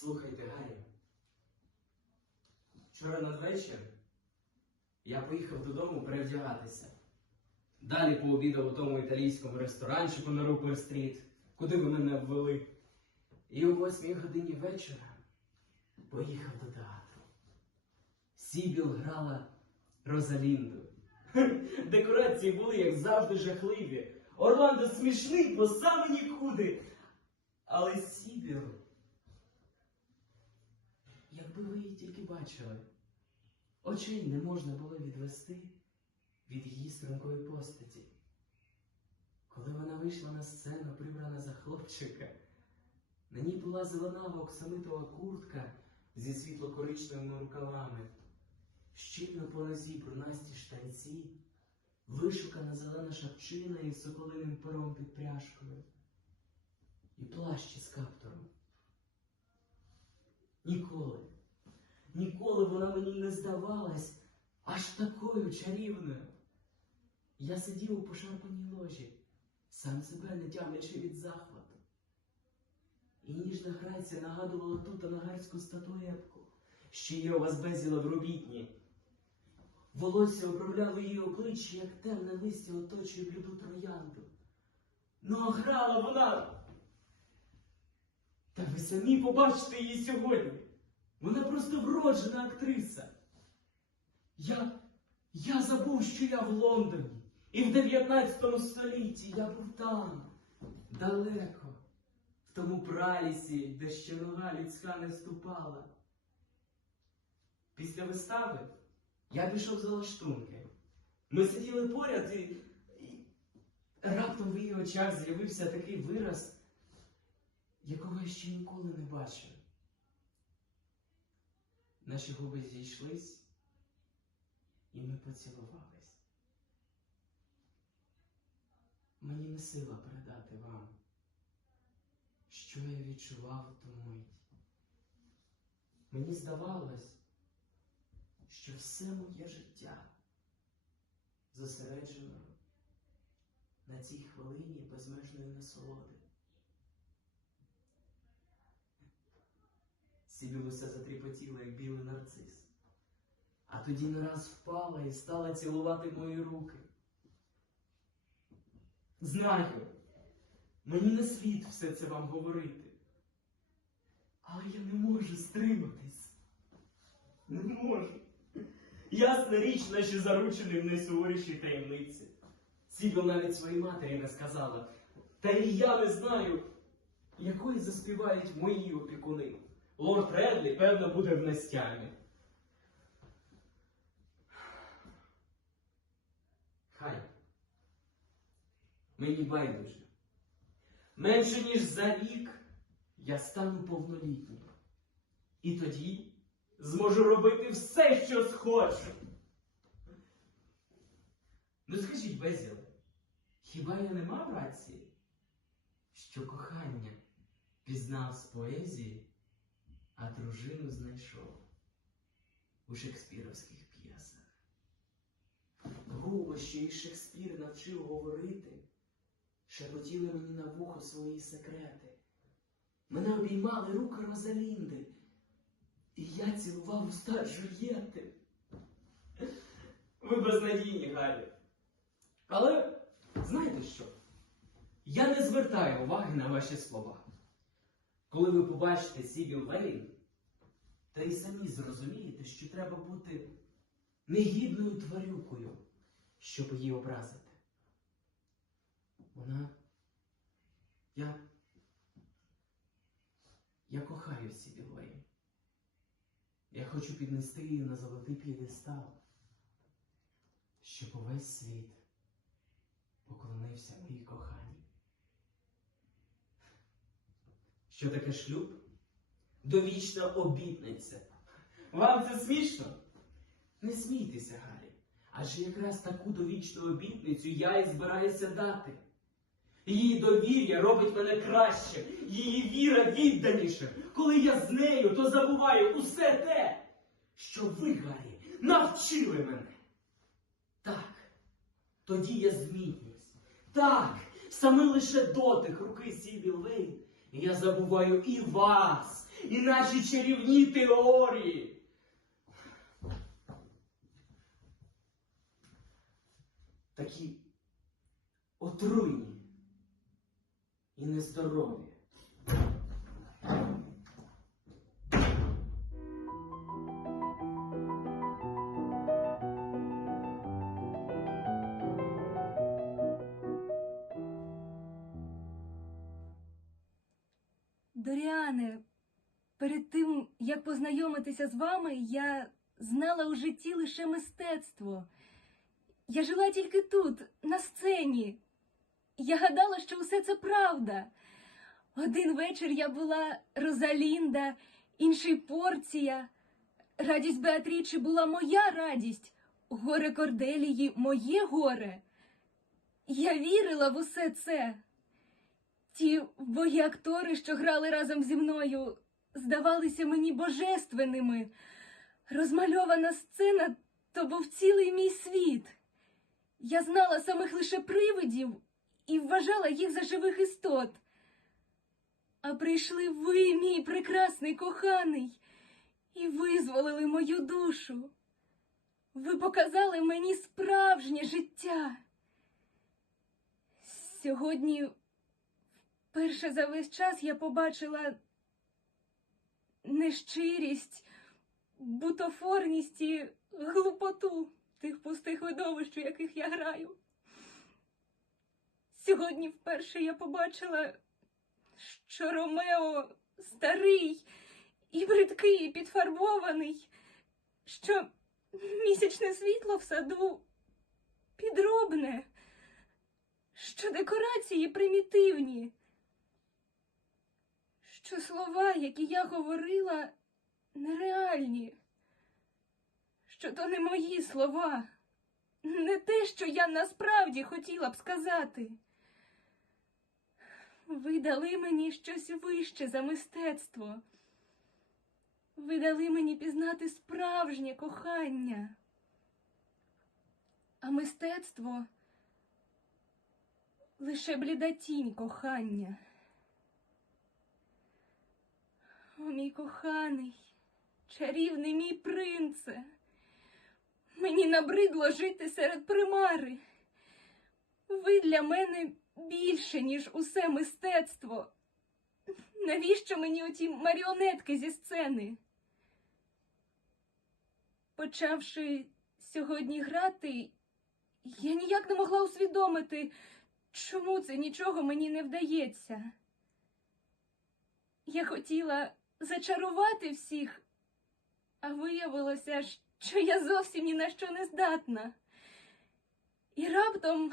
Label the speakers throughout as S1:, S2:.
S1: Слухайте, Гаррі. Вчора надвечір я поїхав додому перевдягатися. Далі пообідав у тому італійському ресторанчику на Рупер стріт, куди ви мене ввели. І о восьмій годині вечора поїхав до театру. Сібіл грала Розалінду. Декорації були, як завжди, жахливі. Орландо смішний, бо саме нікуди. Але Сібіл. Якби ви її тільки бачили, очей не можна було відвести від її стрункої постаті. Коли вона вийшла на сцену, прибрана за хлопчика, на ній була зеленава оксамитова куртка зі світло-коричневими рукавами, щільно по нозі брунасті штанці, вишукана зелена шапчина із соколиним пером під пряжкою, і плащ із каптуром. Ніколи, ніколи вона мені не здавалась аж такою чарівною. Я сидів у пошарпаній ложі, сам себе не тямлячи від захвату. І ніжна грація нагадувала ту танагарську статуетку, що є у вас безіла в робітні. Волосся управляло її обличчя, як темне листя оточує бліду троянду. Ну, а грала вона. Та ви самі побачите її сьогодні. Вона просто вроджена актриса. Я. Я забув, що я в Лондоні. І в 19 столітті я був там, далеко, в тому пралісі, де ще нога людська не ступала. Після вистави я пішов за лаштунки. Ми сиділи поряд і, і раптом в її очах з'явився такий вираз, якого я ще ніколи не бачив. Наші губи зійшлись, і ми поцілувались. Мені не сила передати вам, що я відчував ту мить. Мені здавалось, що все моє життя зосереджено на цій хвилині безмежної насолоди. Сібілуся затріпотіла, як білий нарцис. А тоді нараз впала і стала цілувати мої руки. Знаю, мені не світ все це вам говорити. Але я не можу стриматись. Не можу. Ясна річ, наші заручені в найсуворішій таємниці. Сібіл навіть своїй матері не сказала. Та і я не знаю, якої заспівають мої опікуни. Лорд Редлі, певно, буде в нестямі. Хай. Мені байдуже. Менше ніж за рік я стану повнолітнім. І тоді зможу робити все, що схочу. Ну скажіть, Безіле, хіба я не мав рації, що кохання пізнав з поезії, а дружину знайшов у шекспіровських п'єсах? Грубо, що і Шекспір навчив говорити, шепотіли мені на вухо свої секрети. Мене обіймали руки Розалінди, і я цілував уста Джульєти. Ви безнадійні, Гаррі. Але знаєте що? Я не звертаю уваги на ваші слова. Коли ви побачите Сібіл Вейн, та й самі зрозумієте, що треба бути негідною тварюкою, щоб її образити. Вона. Я. Я кохаю Сібіл Вейн. Я хочу піднести її на золотий п'єдестал, щоб увесь світ поклонився моїй коханій. Що таке шлюб? Довічна обітниця. Вам це смішно? Не смійтеся, Гаррі. Адже якраз таку довічну обітницю я і збираюся дати. Її довір'я робить мене краще, її віра відданіше. Коли я з нею, то забуваю усе те, що ви, Гаррі, навчили мене. Так, тоді я змінююсь. Так, саме лише дотик руки Сіві Лейн, я забуваю і вас, і наші чарівні теорії. Такі отруйні і нездорові.
S2: Доріане, перед тим, як познайомитися з вами, я знала у житті лише мистецтво. Я жила тільки тут, на сцені. Я гадала, що усе це правда. Один вечір я була Розалінда, інший Порція. Радість Беатрічі була моя радість, горе Корделії моє горе. Я вірила в усе це. Ті вбогі актори, що грали разом зі мною, здавалися мені божественними. Розмальована сцена то був цілий мій світ. Я знала самих лише привидів і вважала їх за живих істот. А прийшли ви, мій прекрасний коханий, і визволили мою душу. Ви показали мені справжнє життя. Сьогодні Перше за весь час я побачила нещирість, бутофорність і глупоту тих пустих видовищ, у яких я граю. Сьогодні вперше я побачила, що Ромео старий і бридкий, і підфарбований, що місячне світло в саду підробне, що декорації примітивні що слова, які я говорила, нереальні, що то не мої слова, не те, що я насправді хотіла б сказати. Ви дали мені щось вище за мистецтво. Ви дали мені пізнати справжнє кохання. А мистецтво лише бліда тінь кохання. О, мій коханий, чарівний мій принце. Мені набридло жити серед примари. Ви для мене більше, ніж усе мистецтво. Навіщо мені оті маріонетки зі сцени? Почавши сьогодні грати, я ніяк не могла усвідомити, чому це нічого мені не вдається. Я хотіла зачарувати всіх, а виявилося, що я зовсім ні на що не здатна. І раптом,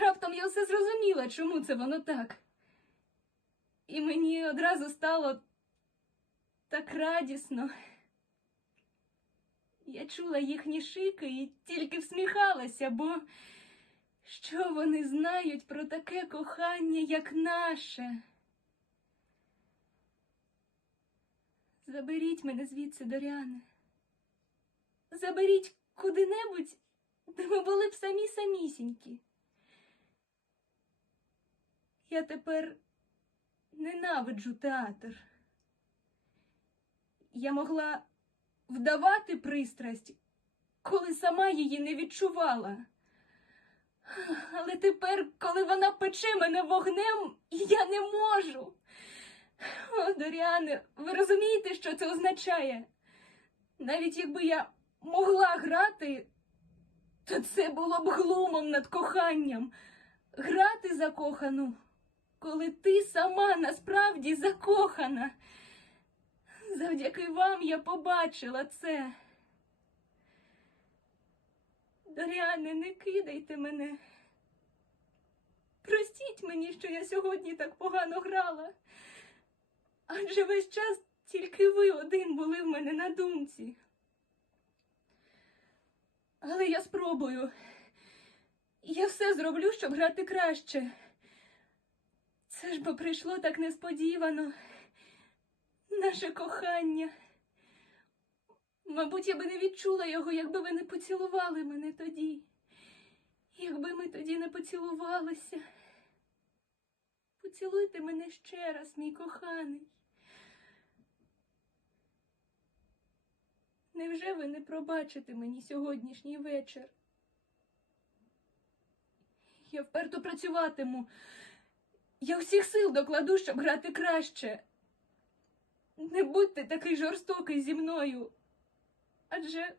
S2: раптом я все зрозуміла, чому це воно так. І мені одразу стало так радісно. Я чула їхні шики і тільки всміхалася, бо що вони знають про таке кохання, як наше? Заберіть мене звідси, Доряне. Заберіть куди-небудь, де ми були б самі самісінькі. Я тепер ненавиджу театр. Я могла вдавати пристрасть, коли сама її не відчувала. Але тепер, коли вона пече мене вогнем, я не можу. О, Доріане, ви розумієте, що це означає? Навіть якби я могла грати, то це було б глумом над коханням. Грати закохану, коли ти сама насправді закохана. Завдяки вам я побачила це. Доріане, не кидайте мене. Простіть мені, що я сьогодні так погано грала. Адже весь час тільки ви один були в мене на думці. Але я спробую. Я все зроблю, щоб грати краще. Це ж бо прийшло так несподівано. Наше кохання. Мабуть, я би не відчула його, якби ви не поцілували мене тоді. Якби ми тоді не поцілувалися. Поцілуйте мене ще раз, мій коханий. Невже ви не пробачите мені сьогоднішній вечір? Я вперто працюватиму. Я всіх сил докладу, щоб грати краще. Не будьте такий жорстокий зі мною. Адже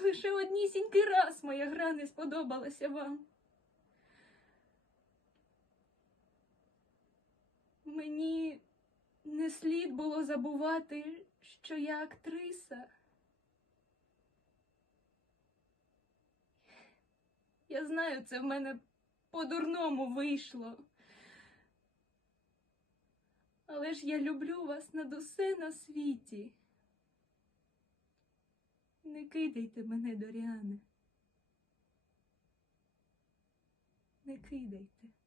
S2: лише однісінький раз моя гра не сподобалася вам. Мені не слід було забувати, що я актриса. Я знаю, це в мене по-дурному вийшло. Але ж я люблю вас над усе на світі. Не кидайте мене, Доріане. Не кидайте.